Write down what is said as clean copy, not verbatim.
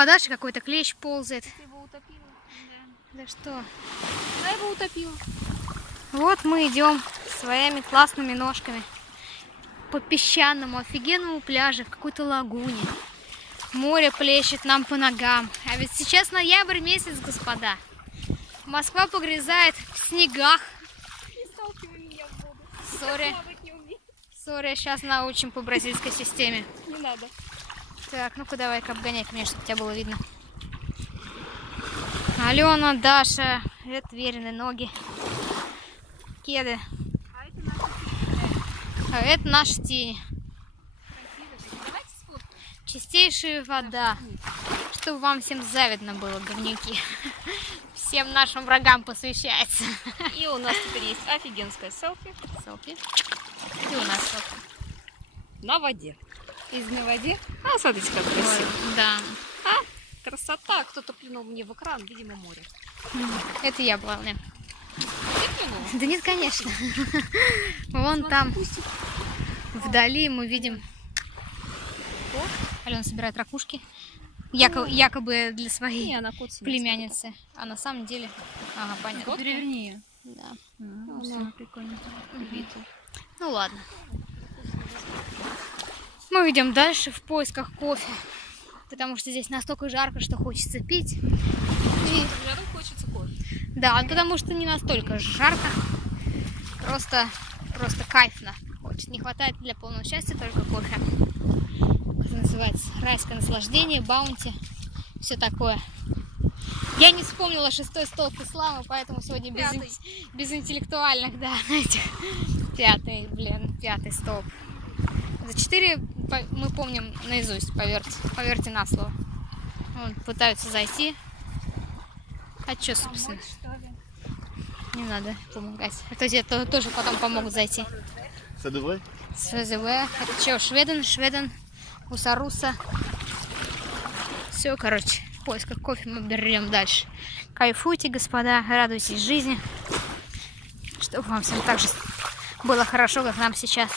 подальше какой-то клещ ползает. Ты его утопила? Да что? Я его утопила. Вот мы идем своими классными ножками по песчаному, офигенному пляжу в какой-то лагуне. Море плещет нам по ногам. А ведь сейчас ноябрь месяц, господа. Москва погрязает в снегах. Не сталкивай меня в воду. Сори. Плавать не умею. Сори, сейчас научим по бразильской системе. Не надо. Так, ну-ка давай-ка обгонять меня, чтобы тебя было видно. Алена, Даша, это верены ноги. Кеды. А это наши. А это наши тени. Красиво. Давайте сфоткаем. Чистейшая вода. Чтобы вам всем завидно было, говнюки. Всем нашим врагам посвящается. И у нас теперь есть офигенское селфи. Селфи. И у нас вот. На воде. Из на воде. А, смотрите, как красиво. Да. А, красота. Кто-то плюнул мне в экран, видимо, море. Это я была, да. Ты плюнула? Да нет, конечно. Вон там, вдали мы видим... Алена собирает ракушки. Якобы для своей Не, она кот себе племянницы. А на самом деле... Ага, понятно. Переверни ее. Да. Все, прикольно. Ну ладно. Мы идем дальше в поисках кофе. Потому что здесь настолько жарко, что хочется пить. И... Рядом хочется кофе. Да, потому что не настолько жарко. Просто кайфно. Не хватает для полного счастья только кофе. Как называется? Райское наслаждение, баунти. Все такое. Я не вспомнила 6-й столб ислама, поэтому сегодня без интеллектуальных, да, этих. 5-й столб. За 4 мы помним наизусть, поверьте на слово. Вон, пытаются зайти. А что, собственно? Не надо помогать. А то тебе тоже потом помогут зайти. СДВ? СДВ. Это что, Шведен, Усаруса. Все, короче, в поисках кофе мы берем дальше. Кайфуйте, господа, радуйтесь жизни. Чтобы вам всем так же было хорошо, как нам сейчас.